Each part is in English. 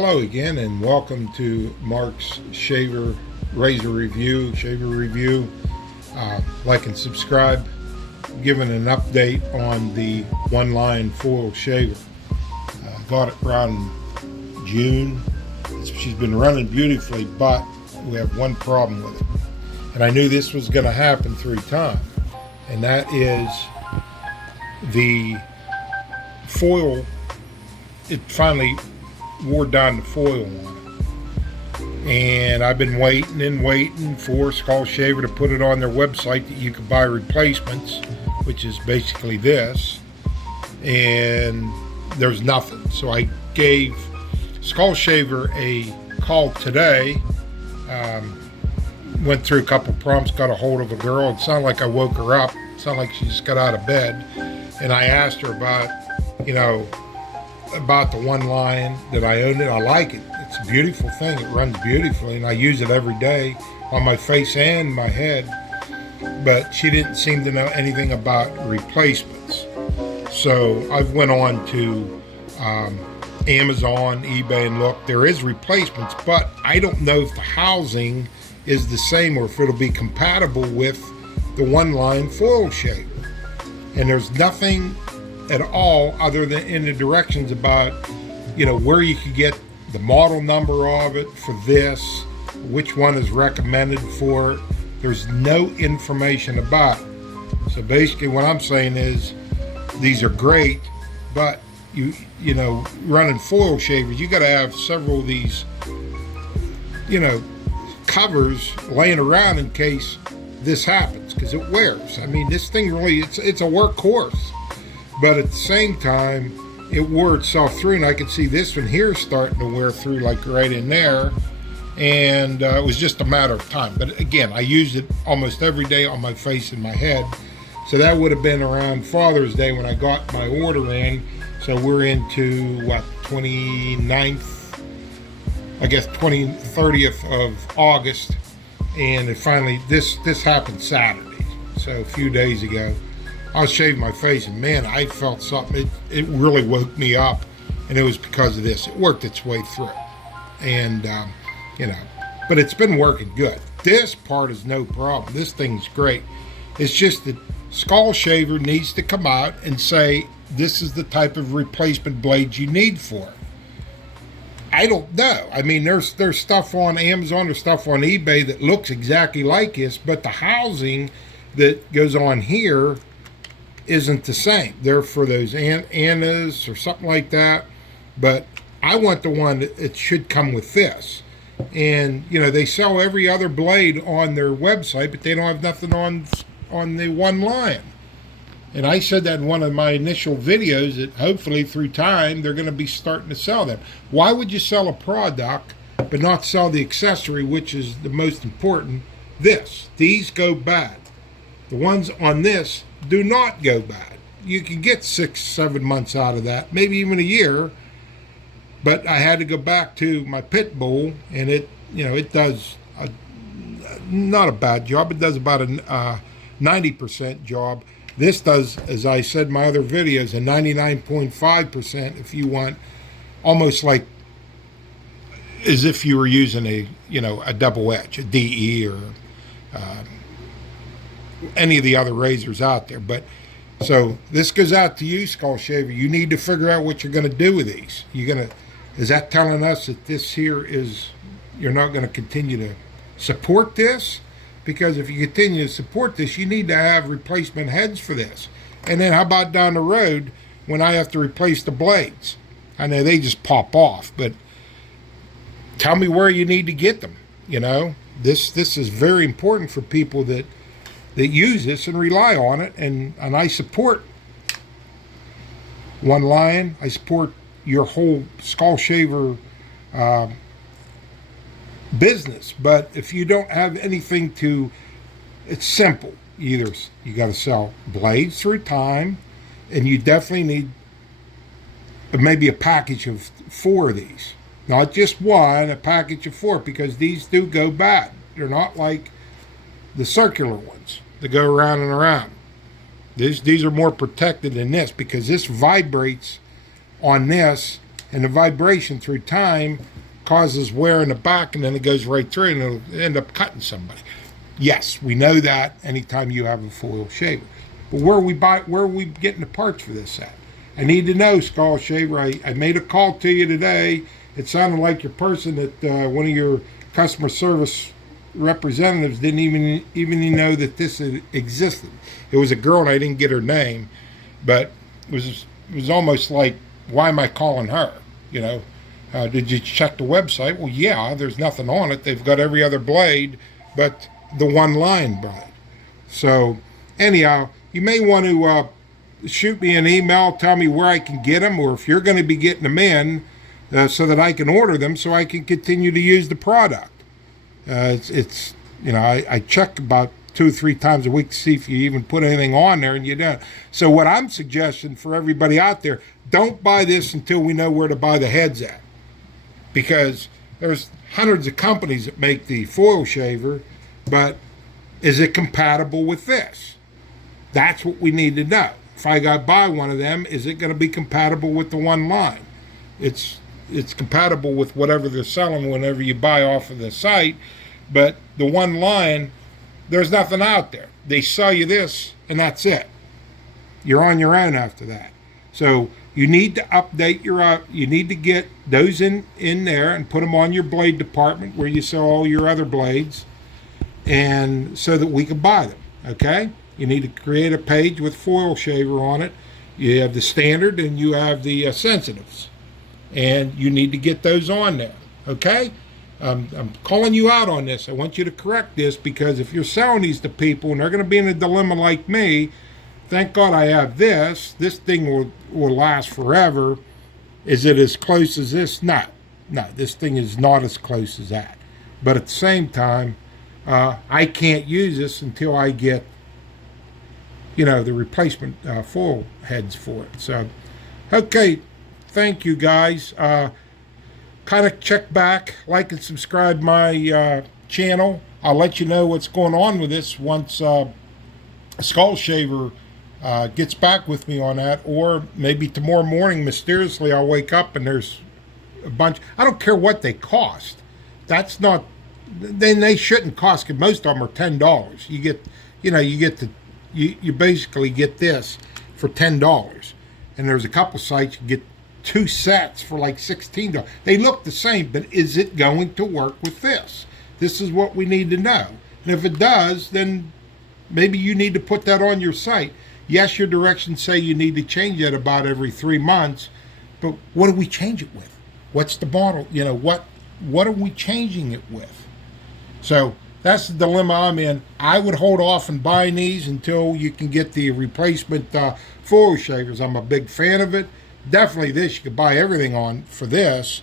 Hello again, and welcome to Mark's Razor Review. Like and subscribe. Giving an update on the one-line foil shaver. Got it around June. She's been running beautifully, but we have one problem with it. And I knew this was going to happen through time, and that is the foil. It finally wore down the foil on it, and I've been waiting for Skull Shaver to put it on their website that you could buy replacements, which is basically this, and there's nothing. So I gave Skull Shaver a call today. Went through a couple prompts, got a hold of a girl. It sounded like I woke her up. It sounded like she just got out of bed, and I asked her about the one line that I own it. I like it. It's a beautiful thing. It runs beautifully, and I use it every day on my face and my head. But she didn't seem to know anything about replacements. So I've went on to Amazon, eBay, and look. There is replacements, but I don't know if the housing is the same or if it'll be compatible with the one-line foil shaver. And there's nothing at all other than in the directions about where you could get the model number of it for this, which one is recommended for it. There's no information about it. So basically what I'm saying is these are great, but running foil shavers, you got to have several of these covers laying around in case this happens, because it wears. I mean, this thing really, it's a workhorse. But at the same time, it wore itself through, and I could see this one here starting to wear through, like right in there. And it was just a matter of time. But again, I used it almost every day on my face and my head. So that would have been around Father's Day when I got my order in. So we're into, 29th, I guess 30th of August. And it finally, this happened Saturday. So a few days ago. I was shaving my face, and man, I felt something. It really woke me up, and it was because of this. It worked its way through, and but it's been working good. This part is no problem. This thing's great. It's just that Skull Shaver needs to come out and say this is the type of replacement blades you need for it. I don't know. I mean, there's stuff on Amazon or stuff on eBay that looks exactly like this, but the housing that goes on here isn't the same. They're for those Annas or something like that, but I want the one that it should come with this. And they sell every other blade on their website, but they don't have nothing on the one line. And I said that in one of my initial videos that hopefully through time they're going to be starting to sell them. Why would you sell a product but not sell the accessory, which is the most important? These go bad. The ones on this do not go bad. You can get 6-7 months out of that, maybe even a year. But I had to go back to my pit bull, and it does not a bad job. It does about a 90% job. This does, as I said in my other videos, a 99.5% if you want, almost like as if you were using a double edge, a DE or any of the other razors out there. But so this goes out to you, Skull Shaver. You need to figure out what you're going to do with these. Is that telling us that this here is, you're not going to continue to support this? Because if you continue to support this, you need to have replacement heads for this. And then how about down the road when I have to replace the blades? I know they just pop off, but tell me where you need to get them. This is very important for people that use this and rely on it, and I support One Lion. I support your whole Skull Shaver business. But if you don't have anything it's simple. Either you got to sell blades through time, and you definitely need maybe a package of 4 of these. Not just one, a package of 4, because these do go bad. They're not like the circular ones that go around and around. These are more protected than this, because this vibrates on this and the vibration through time causes wear in the back, and then it goes right through and it'll end up cutting somebody. Yes, we know that anytime you have a foil shaver. But where are we getting the parts for this at? I need to know, Skull Shaver. I made a call to you today. It sounded like your person that one of your customer service representatives didn't even know that this existed. It was a girl, and I didn't get her name, but it was almost like, why am I calling her? You know, did you check the website? Well, yeah, there's nothing on it. They've got every other blade but the one line blade. So anyhow, you may want to shoot me an email, tell me where I can get them, or if you're going to be getting them in, so that I can order them so I can continue to use the product. It's you know, I check about 2 or 3 times a week to see if you even put anything on there, and you don't. So what I'm suggesting for everybody out there, don't buy this until we know where to buy the heads at, because there's hundreds of companies that make the foil shaver, but is it compatible with this? That's what we need to know. If I got to buy one of them, is it going to be compatible with the one line? It's compatible with whatever they're selling whenever you buy off of the site, but the one line, there's nothing out there. They sell you this, and that's it. You're on your own after that. So you need to update you need to get those in there and put them on your blade department where you sell all your other blades, and so that we can buy them, okay? You need to create a page with foil shaver on it. You have the standard and you have the sensitives, and you need to get those on there, okay? I'm calling you out on this. I want you to correct this, because if you're selling these to people and they're going to be in a dilemma like me, thank God I have this. This thing will last forever. Is it as close as this? No, this thing is not as close as that. But at the same time, I can't use this until I get, you know, the replacement foil heads for it. So, okay, thank you guys. Kind of check back, like and subscribe my channel. I'll let you know what's going on with this once Skull Shaver gets back with me on that, or maybe tomorrow morning mysteriously I'll wake up and there's a bunch. I don't care what they cost. That's not. Then they shouldn't cost, because most of them are $10. You get, you basically get this for $10, and there's a couple sites you get 2 sets for like $16. They look the same, but is it going to work with this? This is what we need to know. And if it does, then maybe you need to put that on your site. Yes, your directions say you need to change it about every 3 months, but what do we change it with? What's the model? You know, what are we changing it with? So that's the dilemma I'm in. I would hold off on buying these until you can get the replacement foil shavers. I'm a big fan of it. Definitely this, you could buy everything on for this,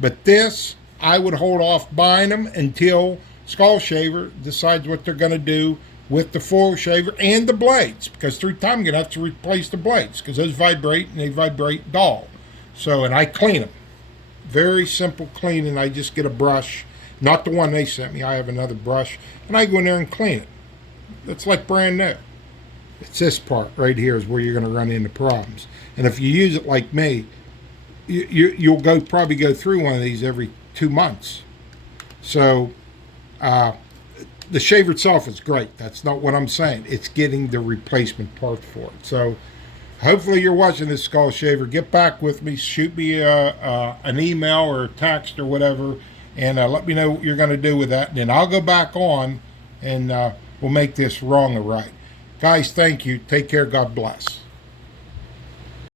but this, I would hold off buying them until Skull Shaver decides what they're going to do with the foil shaver and the blades, because through time I'm going to have to replace the blades, because those vibrate, and they vibrate dull. So, and I clean them. Very simple cleaning. I just get a brush, not the one they sent me. I have another brush, and I go in there and clean it. It's like brand new. It's this part right here is where you're going to run into problems. And if you use it like me, you'll probably go through one of these every 2 months. So the shaver itself is great. That's not what I'm saying. It's getting the replacement part for it. So hopefully you're watching this, Skull Shaver. Get back with me. Shoot me an email or a text or whatever, and let me know what you're going to do with that. And then I'll go back on, and we'll make this wrong or right. Guys, thank you. Take care. God bless.